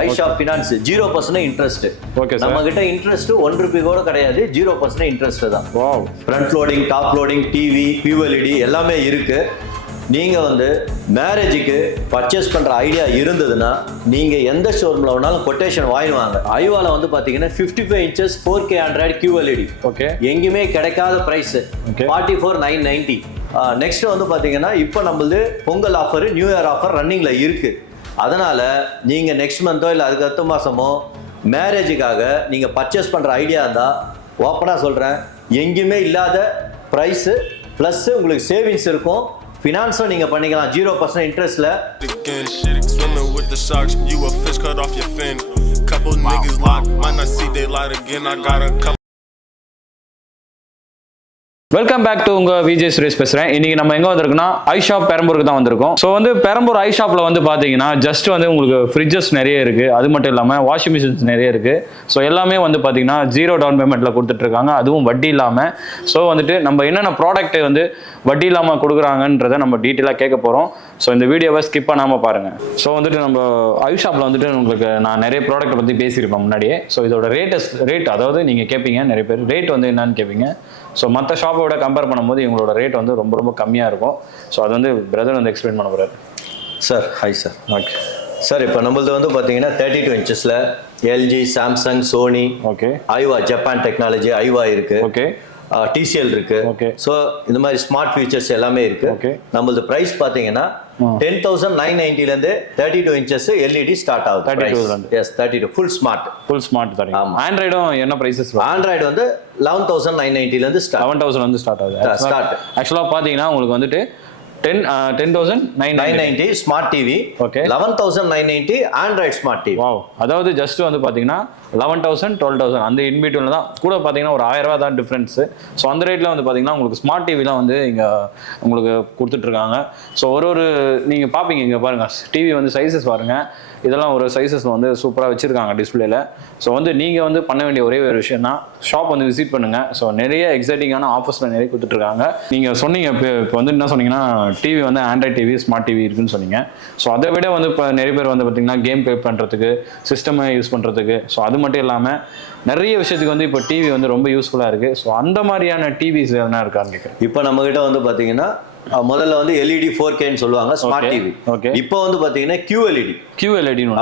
iSHOP finance 0% interest. Okay, sir. நம்ம கிட்ட interest 1 ரூபாய் கூட கிடையாது, 0% interest தான். Wow. Front loading, top loading, TV, QLED எல்லாமே இருக்கு. நீங்க வந்து மேரேஜுக்கு பர்ச்சேஸ் பண்ற ஐடியா இருந்ததுன்னா நீங்க எந்த ஷோரூம்ல வேணாலும் கொட்டேஷன் வாங்குவாங்க. ஐவால வந்து பாத்தீங்கன்னா 55 inches 4K Android QLED. Okay. எங்கேயுமே கிடைக்காத பிரைஸ். Okay. 44,990. நெக்ஸ்ட் வந்து பாத்தீங்கன்னா இப்போ நம்மளது Pongal offer, new year offer ரன்னிங்ல இருக்கு. அதனால நீங்க நெக்ஸ்ட் மந்தோ இல்லை அதுக்கு அடுத்த மாசமோ மேரேஜுக்காக நீங்க பர்ச்சேஸ் பண்ற ஐடியா இருந்தா ஓப்பனா சொல்றேன், எங்கேயுமே இல்லாத பிரைஸ் பிளஸ் உங்களுக்கு சேவிங்ஸ் இருக்கும். ஃபினான்ஸும் நீங்க பண்ணிக்கலாம் 0% இன்ட்ரெஸ்ட்ல. வெல்கம் பேக் டு உங்க விஜய் சுரேஷ் பேசுறேன். இன்னைக்கு நம்ம எங்க வந்திருக்கோம்னா iSHOP பெரம்பூருக்கு தான் வந்திருக்கோம். ஸோ வந்து பெரம்பூர் iSHOPல வந்து பாத்தீங்கன்னா ஜஸ்ட் வந்து உங்களுக்கு ஃப்ரிட்ஜஸ் நிறைய இருக்கு, அது மட்டும் இல்லாம வாஷிங் மிஷின்ஸ் நிறைய இருக்கு. ஸோ எல்லாமே வந்து பாத்தீங்கன்னா 0 டவுன் பேமெண்ட்ல கொடுத்துட்டு இருக்காங்க, அதுவும் வட்டி இல்லாம. ஸோ வந்துட்டு நம்ம என்னென்ன ப்ராடக்ட் வந்து வட்டி இல்லாம கொடுக்குறாங்கன்றத நம்ம டீட்டெயிலாக கேட்க போறோம். ஸோ இந்த வீடியோவை ஸ்கிப் பண்ணாம பாருங்க. ஸோ வந்துட்டு நம்ம iSHOPல வந்துட்டு உங்களுக்கு நான் நிறைய ப்ராடக்ட் பத்தி பேசியிருப்பேன் முன்னாடியே. ஸோ இதோட ரேட் அதாவது நீங்க கேட்பீங்க, நிறைய பேர் ரேட் வந்து என்னன்னு கேட்பீங்க. ஸோ மற்ற ஷாப்போட கம்பேர் பண்ணும்போது இவங்களோட ரேட் வந்து ரொம்ப ரொம்ப கம்மியாக இருக்கும். ஸோ அது வந்து பிரதர் வந்து எக்ஸ்பிளைன் பண்ண போகிறார். Sir hi sir. Okay sir, இப்போ நம்மளது வந்து பார்த்தீங்கன்னா 32 inchesல LG, Samsung, Sony, okay, Aiwa Japan technology Aiwa இருக்கு, ஓகே, டிசிஎல் இருக்கு. ஓகே. ஸோ இந்த மாதிரி ஸ்மார்ட் ஃபீச்சர்ஸ் எல்லாமே இருக்கு. ஓகே. நம்மளது பிரைஸ் பார்த்தீங்கன்னா 10,990 32 inches எல்இடி ஸ்டார்ட் ஆகுது. 32 எஸ் 32 ஃபுல் ஸ்மார்ட் தரீங்க. ஆண்ட்ராய்டும் என்ன பிரைசஸ்? ஆண்ட்ராய்டு வந்து 11,990 ஸ்டார்ட். 11,000 வந்து ஸ்டார்ட் ஆகுது. ஸ்டார்ட் ஆக்சுவலாக பார்த்தீங்கன்னா உங்களுக்கு வந்துட்டு 10,990 smart TV. Okay. 11,990 Android smart TV. Wow. அதாவது ஜஸ்ட் வந்து பார்த்தீங்கன்னா 11,000 12,000 அந்த இன்பிட்வீனில் தான். கூட பார்த்தீங்கன்னா ஒரு 1000 ரூபா தான் டிஃப்ரென்ஸு. ஸோ அந்த ரேட்டில் வந்து பார்த்தீங்கன்னா உங்களுக்கு ஸ்மார்ட் டிவிலாம் வந்து இங்கே உங்களுக்கு கொடுத்துட்ருக்காங்க. ஸோ ஒரு நீங்கள் பார்ப்பீங்க, இங்கே பாருங்கள் டிவி வந்து சைஸஸ் பாருங்கள், இதெல்லாம் ஒரு சைஸஸ் வந்து சூப்பராக வச்சுருக்காங்க டிஸ்பிளேல. ஸோ வந்து நீங்கள் வந்து பண்ண வேண்டிய ஒரே ஒரு விஷயம் தான், ஷாப் வந்து விசிட் பண்ணுங்கள். ஸோ நிறைய எக்ஸைட்டிங்கான ஆஃபர்ஸில் நிறைய கொடுத்துட்ருக்காங்க. நீங்கள் சொன்னீங்க இப்போ வந்து என்ன சொன்னீங்கன்னா டிவி வந்து ஆண்ட்ராய்ட் டிவி, ஸ்மார்ட் டிவி இருக்குன்னு சொன்னீங்க. ஸோ அதை விட வந்து இப்போ நிறைய பேர் வந்து பார்த்தீங்கன்னா கேம் ப்ளே பண்ணுறதுக்கு, சிஸ்டமை யூஸ் பண்ணுறதுக்கு, ஸோ அது மட்டும் இல்லாமல் நிறைய விஷயத்துக்கு வந்து இப்போ டிவி வந்து ரொம்ப யூஸ்ஃபுல்லாக இருக்குது. ஸோ அந்த மாதிரியான டிவிஸ் எதனா இருக்கான்னு கேட்குறேன். இப்போ நம்மகிட்ட வந்து பார்த்தீங்கன்னா முதல்ல வந்து எல்இடி 4Kன்னு சொல்லுவாங்க ஸ்மார்ட் டிவி. ஓகே. இப்போ வந்து பாத்தீங்கன்னா QLED.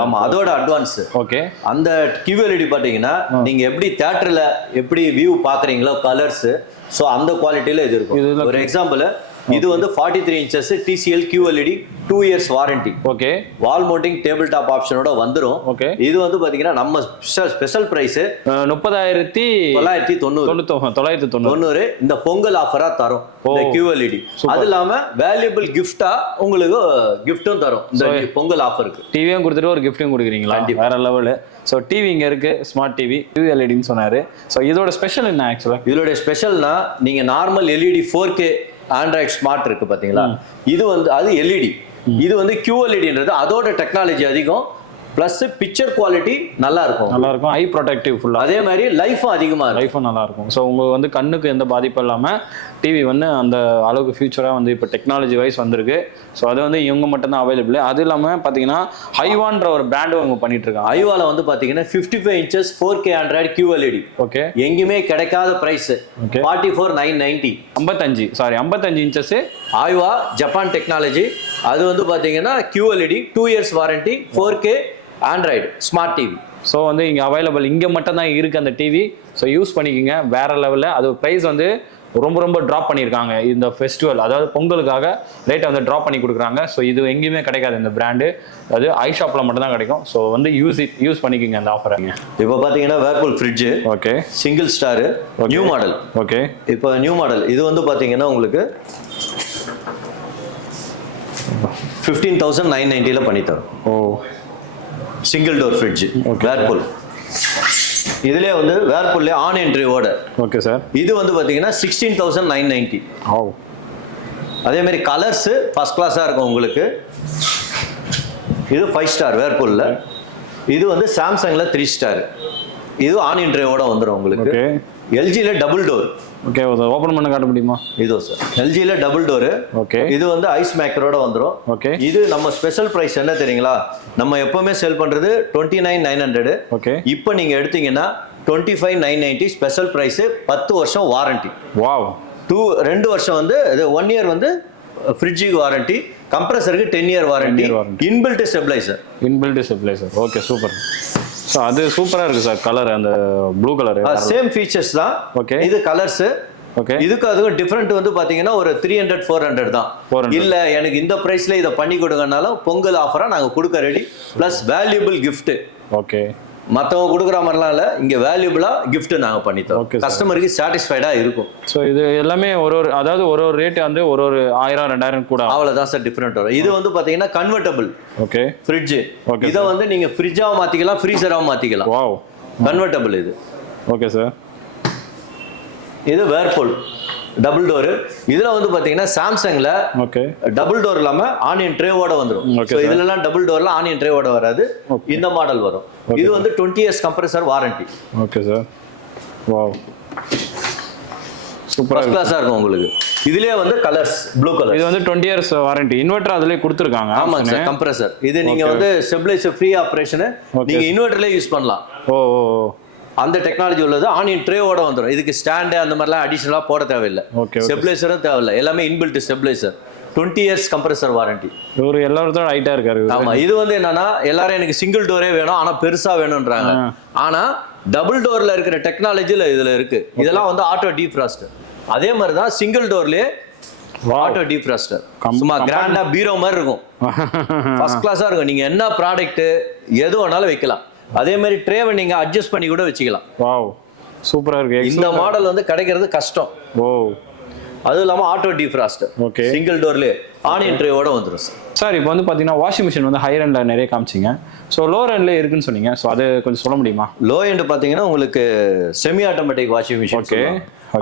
ஆமா, அதோட அட்வான்ஸ். ஓகே. அந்த QLED பாத்தீங்கன்னா நீங்க எப்படி தியேட்டர்ல எப்படி வியூ பாக்குறீங்களோ கலர்ஸ், சோ அந்த குவாலிட்டியில இது இருக்கும். ஒரு எக்ஸாம்பிள், இது வந்து 43 inches TCL QLED 2 years warranty. Okay. Wall mounting table top ஆப்ஷனோட வந்துரும். ஓகே. இது வந்து பாத்தீங்கன்னா நம்ம ஸ்பெஷல் பிரைஸ் 30,990 இந்த பொங்கல் ஆஃபரா தரும் இந்த QLED. அது இல்லாம வேல்யூபிள் கிஃப்டா உங்களுக்கு கிஃப்டும் தரும் இந்த பொங்கல் ஆஃபருக்கு. டிவியும் கொடுத்துட்டு ஒரு கிஃப்ட்டும் கொடுக்குறீங்களா? வேற லெவலு. ஸோ டிவி இங்கே இருக்கு, ஸ்மார்ட் டிவி QLEDன்னு சொன்னாரு. ஸோ இதோட ஸ்பெஷல் என்ன ஆக்சுவலாக? இதோட ஸ்பெஷல்னா நீங்க normal LED 4K Android smart இருக்கு பாத்தீங்களா, இது வந்து அது LED. இது வந்து QLEDன்றது அதோட டெக்னாலஜி அதிகம், பிளஸ் பிக்சர் குவாலிட்டி நல்லா இருக்கும், ஐ ப்ரொடெக்டிவ் ஃபுல்லாக. அதே மாதிரி லைஃபும் அதிகமாக இருக்கும். லைஃபும் நல்லா இருக்கும். ஸோ உங்களுக்கு வந்து கண்ணுக்கு எந்த பாதிப்பும் இல்லாமல் டிவி வந்து அந்த அளவுக்கு ஃபியூச்சராக வந்து இப்போ டெக்னாலஜி வைஸ் வந்திருக்கு. ஸோ அது வந்து இவங்க மட்டும்தான் அவைலபிள். அது இல்லாமல் பார்த்தீங்கன்னா ஐவான்ற ஒரு பிராண்டும் அவங்க பண்ணிட்டு இருக்காங்க. ஐவால வந்து பார்த்தீங்கன்னா 55 inches 4K Android QLED. Okay. எங்கேயுமே கிடைக்காத price 44,990. 55 inches Aiwa Japan technology. அது வந்து பார்த்தீங்கன்னா QLED 2 years warranty, 4K Android smart TV. So வந்து இங்கே அவைலபிள், இங்கே மட்டும் தான் இருக்குது அந்த டிவி. ஸோ யூஸ் பண்ணிக்கோங்க வேற லெவலில். அது ப்ரைஸ் வந்து ரொம்ப ட்ராப் பண்ணியிருக்காங்க இந்த ஃபெஸ்டிவல், அதாவது பொங்கலுக்காக ரேட்டை வந்து ட்ராப் பண்ணி கொடுக்குறாங்க. ஸோ இது எங்கேயுமே கிடைக்காது இந்த பிராண்டு, அது iSHOPல மட்டும் தான் கிடைக்கும். ஸோ வந்து யூஸ் பண்ணிக்கோங்க அந்த ஆஃபரை. இப்போ பார்த்தீங்கன்னா Whirlpool fridge. Okay. Single star new model. Okay. இப்போ நியூ மாடல் இது வந்து பார்த்தீங்கன்னா உங்களுக்கு 15,990 பண்ணி தரும். Oh, single door fridge Whirlpool. இதுலேயே வந்து வேர்பூல்லே ஆன் என்ட்ரியோட. Okay sir. இது வந்து பார்த்தீங்கன்னா 16,990. ஓ. அதே மாதிரி கலர்ஸ் ஃபர்ஸ்ட் கிளாஸாக இருக்கும் உங்களுக்கு. இது 5 ஸ்டார் வேர்பூலில். இது வந்து சாம்சங்கில் 3 ஸ்டார். இது ஆன் என்ட்ரியோட வந்துடும் உங்களுக்கு. எல்ஜியில் double door. Okay sir, open பண்ண காட்ட முடியுமா? இதோ சார், எல்ஜியில் டபுள் டோரு. ஓகே, இது வந்து ஐஸ் மேக்கரோட வந்துடும். ஓகே, இது நம்ம ஸ்பெஷல் ப்ரைஸ் என்ன தெரியுங்களா? நம்ம எப்பவுமே சேல் பண்ணுறது 29,900. ஓகே, இப்போ நீங்கள் எடுத்தீங்கன்னா 25,990 ஸ்பெஷல் ப்ரைஸு. 10 வருஷம் வாரண்டி. வாவ். 2 வருஷம் வந்து இது 1 இயர் வந்து ஃப்ரிட்ஜுக்கு வாரண்டி, கம்ப்ரஸருக்கு 10 year warranty, inbuilt stabiliser. Inbuilt stabiliser. Okay, super. So அது சூப்பராக இருக்குது சார். கலர் அந்த ப்ளூ கலர் சேம் ஃபீச்சர்ஸ் தான். ஓகே, இது கலர்ஸு. ஓகே, இதுக்கு அதுக்கும் டிஃப்ரெண்ட் வந்து பார்த்தீங்கன்னா ஒரு 300-400 தான். இல்லை எனக்கு இந்த ப்ரைஸில் இதை பண்ணி கொடுங்கனாலும் பொங்கல் ஆஃபராக நாங்கள் கொடுக்க ready. Plus valuable gift. Okay, மற்றவங்க கொடுக்குற மாதிரிலாம் இல்லை, இங்கே வேல்யூபிளாக கிஃப்ட் நாங்கள் பண்ணித்தரோம். ஓகே, கஸ்டமருக்கு சாட்டிஸ்ஃபைடாக இருக்கும். ஸோ இது எல்லாமே அதாவது ஒரு ரேட் வந்து ஒரு 1000-2000 கூட அவ்வளோதான் சார் டிஃப்ரெண்ட் வரும். இது வந்து பார்த்தீங்கன்னா கன்வெர்ட்டபிள். Okay, fridge. ஓகே, இதை வந்து நீங்கள் ஃப்ரிட்ஜாக மாற்றிக்கலாம், ஃப்ரீசராக மாற்றிக்கலாம். வாவ், கன்வெர்ட்டபிள் இது. Okay sir. இது வேர்பூல் டபுள் டோரு. இதுல வந்து பாத்தீங்கன்னா சாம்சங்ல ஓகே டபுள் டோர் இல்லாம ஆனியன் ட்ரேவோட வந்துடும். ஸோ இதுலலாம் டபுள் டோர்ல ஆனியன் ட்ரேவோட வராது, இந்த மாடல் வரும். இது வந்து 20 years compressor warranty. Okay sir, wow, super first கிளாஸா இருக்கும் உங்களுக்கு. இதுலயே வந்து கலர்ஸ் ப்ளூ கலர். இது வந்து 20 இயர்ஸ் வாரண்டி. இன்வெர்ட்டர் அதுலயே கொடுத்துருக்காங்க. ஆமாங்க சார், கம்ப்ரஸர். இது நீங்க வந்து ஸ்டெபிளைசர் ஃப்ரீ ஆபரேஷன் நீங்க இன்வெர்ட்டர்லயே யூஸ் பண்ணலாம். ஓ, அந்த டெக்னாலஜி உள்ளது. ஆனியன் ட்ரேவோட வந்துடும். இதுக்கு ஸ்டாண்டு அந்த மாதிரிலாம் அடிஷனலாக போட தேவையில்லை. ஸ்டெபிளைசரும் தேவையில்லை, எல்லாமே inbuilt stabiliser. 20 years compressor warranty. ஒரு எல்லாரும் ஹைட்டா இருக்காரு. ஆமா, இது வந்து என்னன்னா எல்லாரும் எனக்கு சிங்கிள் டோரே வேணும் ஆனா பெருசா வேணும்ன்றாங்க. ஆனா டபுள் டோர்ல இருக்கிற டெக்னாலஜில இதுல இருக்கு. இதெல்லாம் வந்து ஆட்டோ டீஃப்ராஸ்ட். அதே மாதிரி தான் சிங்கிள் டோர்லயே ஆட்டோ டீஃப்ராஸ்டர். சும்மா கிராண்டா பீரோ மாதிரி இருக்கும், ஃபர்ஸ்ட் கிளாஸா இருக்கும். நீங்க என்ன ப்ராடக்ட் எது வேணாலும் வைக்கலாம். அதே மாதிரி ட்ரேவை நீங்க அட்ஜஸ்ட் பண்ணி கூட வச்சுக்கலாம். வாவ், சூப்பரா இருக்கு. இந்த மாடல் வந்து கிடைக்கிறது கஷ்டம். ஓ, அதுவும் இல்லாமல் ஆட்டோ டீஃப்ராஸ்டர். ஓகே, சிங்கிள் டோர்லேயே ஆனியன் ட்ரேவோட வந்துடும் சார். இப்போ வந்து பார்த்தீங்கன்னா வாஷிங் மிஷின் வந்து ஹையர் எண்டில் நிறைய காமிச்சிங்க. ஸோ லோவர் எண்டில் இருக்குன்னு சொன்னீங்க. ஸோ அது கொஞ்சம் சொல்ல முடியுமா? லோ எண்டு பார்த்தீங்கன்னா உங்களுக்கு semi automatic washing machine. Okay,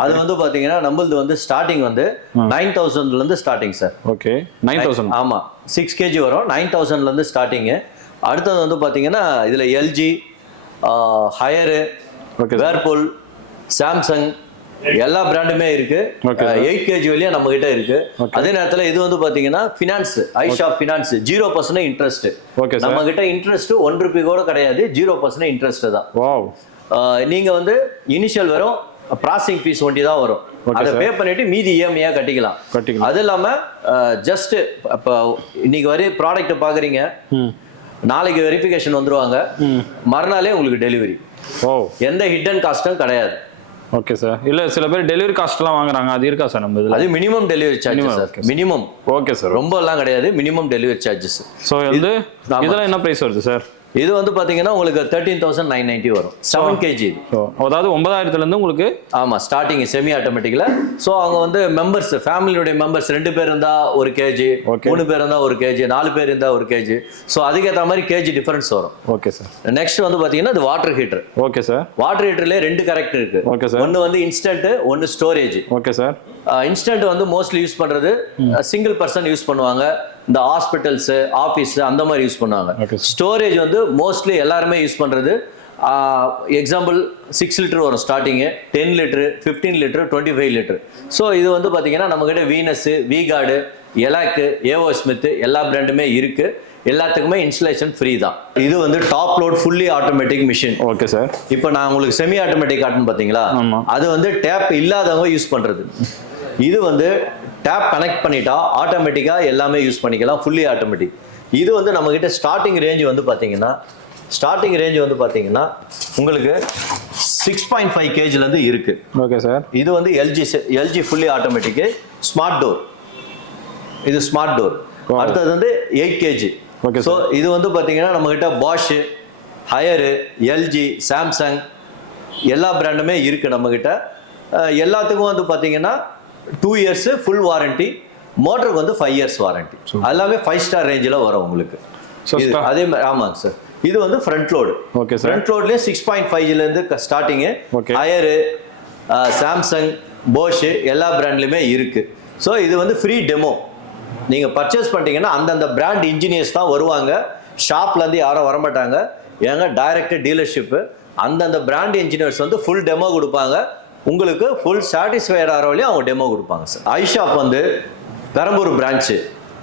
அது வந்து பார்த்தீங்கன்னா நம்மளது வந்து ஸ்டார்டிங் வந்து 9,000லேருந்து ஸ்டார்டிங் சார். ஓகே, 9,000. ஆமாம், 6 kg வரும். 9,000லேருந்து ஸ்டார்டிங்கு. அடுத்தது வந்து பார்த்தீங்கன்னா இதில் எல்ஜி, ஹையரு, வேர்பூல், சாம்சங் எல்லா பிராண்டுமே இருக்கு. 8 kg வழியா நம்ம கிட்ட இருக்கு. அதே நேரத்தில் இது வந்து பாத்தீங்கன்னா ஃபினான்ஸ், iSHOP ஃபினான்ஸ் 0% இன்ட்ரெஸ்ட். நம்ம கிட்ட இன்ட்ரெஸ்ட் 1 ரூபாய் கூட கிடையாது, 0% இன்ட்ரெஸ்ட் தான். நீங்க வந்து இனிஷியல் வரும், ப்ராசஸிங் ஃபீஸ் ஒண்டி தான் வரும். அதை பே பண்ணிட்டு மீதி இஎம்ஐயா கட்டிக்கலாம். அது இல்லாம ஜஸ்ட் இப்போ இன்னைக்கு வரை ப்ராடக்ட் பாக்குறீங்க, நாளைக்கு வெரிஃபிகேஷன் வந்துருவாங்க, மறுநாளே உங்களுக்கு டெலிவரி. எந்த ஹிடன் காஸ்டும் கிடையாது. Okay sir. இல்ல சில பேர் டெலிவரி காஸ்ட்லாம் வாங்குறாங்க, அது இருக்கா சார் நம்ம இதுல? அது minimum delivery charges sir, minimum. Okay sir, ரொம்ப எல்லாம் கிடையாது, மினிமம் டெலிவரி சார்ஜஸ். ஸோ வந்து இதெல்லாம் என்ன பிரைஸ் வருது சார்? இது வந்து பாத்தீங்கன்னா உங்களுக்கு 13,990 வரும். 7 kg. அதாவது 9,000லேருந்து உங்களுக்கு. ஆமா, ஸ்டார்டிங் செமி ஆட்டோமேட்டிக்ல. ஸோ அவங்க வந்து மெம்பர்ஸ், ஃபேமிலியோட மெம்பர்ஸ் 2 பேர் இருந்தா 1 kg, 3 பேர் இருந்தா 1 kg, 4 பேர் இருந்தா 1 kg. ஸோ அதுக்கேற்ற மாதிரி கேஜி டிஃபரன்ஸ் வரும். Okay sir. நெக்ஸ்ட் வந்து பாத்தீங்கன்னா இது water heater. Okay sir. Water ஹீட்டர்ல 2 கரெக்டர் இருக்கு. Okay sir. ஒன்னு வந்து இன்ஸ்டன்ட், ஒன்னு ஸ்டோரேஜ். Okay sir. இன்ஸ்டன்ட் வந்து மோஸ்ட்லி யூஸ் பண்றது சிங்கிள் பர்சன் யூஸ் பண்ணுவாங்க, இந்த ஹாஸ்பிட்டல்ஸ், ஆஃபீஸ் அந்த மாதிரி யூஸ் பண்ணுவாங்க. ஸ்டோரேஜ் வந்து மோஸ்ட்லி எல்லாருமே யூஸ் பண்றது. எக்ஸாம்பிள் 6 லிட்டர் வரும் starting, 10 litre, 15 litre, 25 litre. So இது வந்து பார்த்தீங்கன்னா நம்மகிட்ட வீனஸ், விகார்டு, எலாக்கு, ஏஓ ஸ்மித் எல்லா பிராண்டுமே இருக்கு. எல்லாத்துக்குமே இன்ஸ்டலேஷன் ஃப்ரீ தான். இது வந்து top load fully automatic machine. Okay sir. இப்போ நான் உங்களுக்கு செமி ஆட்டோமேட்டிக் காட்டுன்னு பார்த்தீங்களா, அது வந்து டேப் இல்லாதவங்க யூஸ் பண்றது. இது வந்து டேப் கனெக்ட் பண்ணிட்டா ஆட்டோமேட்டிக்கா எல்லாமே யூஸ் பண்ணிக்கலாம், ஃபுல்லி ஆட்டோமேட்டிக். இது வந்து நம்ம கிட்ட ஸ்டார்டிங் ரேஞ்ச் வந்து பாத்தீங்கன்னா உங்களுக்கு 6.5 kgல இருந்து இருக்கு. Okay sir. இது வந்து LG fully automatic smart door. இது ஸ்மார்ட் டோர். அடுத்தது வந்து 8 kg. ஓகே. ஸோ இது வந்து பாத்தீங்கன்னா நம்ம கிட்ட பாஷ், ஹையரு, எல்ஜி, சாம்சங் எல்லா பிராண்டுமே இருக்கு நம்ம கிட்ட. எல்லாத்துக்கும் வந்து பாத்தீங்கன்னா 2 years ஃபுல் வாரண்டி, மோட்டருக்கு வந்து 5 years வாரண்டி. எல்லாமே 5 ஸ்டார் ரேஞ்சில் வரும் உங்களுக்கு. அதே மாதிரி ஆமாங்க சார். இது வந்து front load. Okay sir. Front லோட்லேயே 6.5லேருந்து ஸ்டார்டிங்கு. ஹையரு, சாம்சங், போஷ் எல்லா பிராண்ட்லையுமே இருக்கு. ஸோ இது வந்து ஃப்ரீ டெமோ. நீங்கள் பர்ச்சேஸ் பண்ணிட்டீங்கன்னா அந்தந்த பிராண்ட் இன்ஜினியர்ஸ் தான் வருவாங்க, ஷாப்லேருந்து யாரும் வரமாட்டாங்க. ஏங்க டைரக்ட் டீலர்ஷிப்பு, அந்தந்த பிராண்ட் இன்ஜினியர்ஸ் வந்து ஃபுல் டெமோ கொடுப்பாங்க. உங்களுக்கு ஃபுல் சாட்டிஸ்ஃபைட் ஆகிற வழியும் அவங்க டெமோ கொடுப்பாங்க சார். iSHOP வந்து பெரம்பூர் பிரான்ச்சு.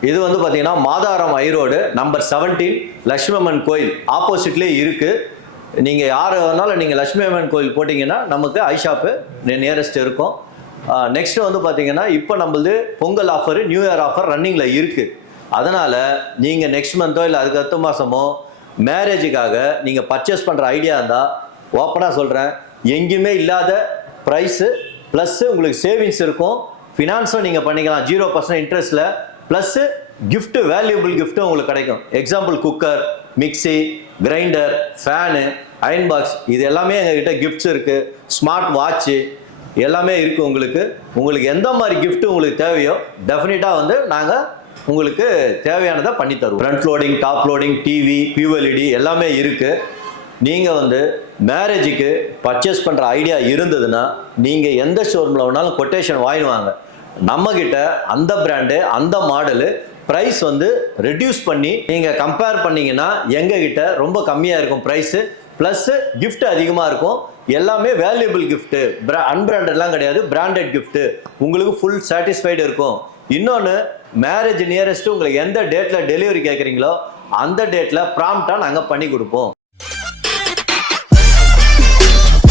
இது வந்து பார்த்தீங்கன்னா மாதவரம் ரோடு நம்பர் 17 லக்ஷ்மி அம்மன் கோயில் ஆப்போசிட்லேயே இருக்குது. நீங்கள் யார் வேணாலும் நீங்கள் லக்ஷ்மி அம்மன் கோயில் போட்டிங்கன்னா நமக்கு iSHOP நியரஸ்ட் இருக்கும். நெக்ஸ்ட் வந்து பார்த்தீங்கன்னா இப்போ நம்மளது Pongal offer, new year offer ரன்னிங்கில் இருக்குது. அதனால் நீங்கள் நெக்ஸ்ட் மந்த்தோ இல்லை அதுக்கு அடுத்த மாதமோ மேரேஜுக்காக நீங்கள் பர்ச்சேஸ் பண்ணுற ஐடியா இருந்தால் ஓப்பனாக சொல்கிறேன், எங்கேயுமே இல்லாத ப்ரைஸு ப்ளஸ்ஸு உங்களுக்கு சேவிங்ஸ் இருக்கும். ஃபினான்ஸும் நீங்கள் பண்ணிக்கலாம் 0% இன்ட்ரெஸ்ட்டில். ப்ளஸ்ஸு கிஃப்ட்டு, வேல்யூபிள் கிஃப்ட்டு உங்களுக்கு கிடைக்கும். Example cooker, mixie, grinder, fan, iron box, இது எல்லாமே எங்ககிட்ட கிஃப்ட்ஸ் இருக்குது. ஸ்மார்ட் வாட்ச்சு எல்லாமே இருக்குது. உங்களுக்கு எந்த மாதிரி கிஃப்ட்டு உங்களுக்கு தேவையோ டெஃபினட்டாக வந்து நாங்கள் உங்களுக்கு தேவையானதை பண்ணி தருவோம். Front loading, top loading, TV, QLED எல்லாமே இருக்குது. நீங்கள் வந்து மேரேஜுக்கு பர்ச்சேஸ் பண்ணுற ஐடியா இருந்ததுன்னா நீங்கள் எந்த ஷோரூமில் வேணாலும் கொட்டேஷன் வாங்கிடுவாங்க. நம்மக்கிட்ட அந்த பிராண்டு, அந்த மாடலு, ப்ரைஸ் வந்து ரெடியூஸ் பண்ணி நீங்கள் கம்பேர் பண்ணிங்கன்னா எங்ககிட்ட ரொம்ப கம்மியாக இருக்கும் ப்ரைஸு. ப்ளஸ்ஸு கிஃப்ட் அதிகமாக இருக்கும். எல்லாமே வேல்யூபிள் கிஃப்ட்டு, அன்பிராண்டட்லாம் கிடையாது, பிராண்டட் கிஃப்ட்டு. உங்களுக்கு ஃபுல் சாட்டிஸ்ஃபைடு இருக்கும். இன்னொன்று, மேரேஜ் நியரஸ்ட்டு உங்களுக்கு எந்த டேட்டில் டெலிவரி கேட்குறீங்களோ அந்த டேட்டில் ப்ராம்ப்டாக நாங்கள் பண்ணி கொடுப்போம்.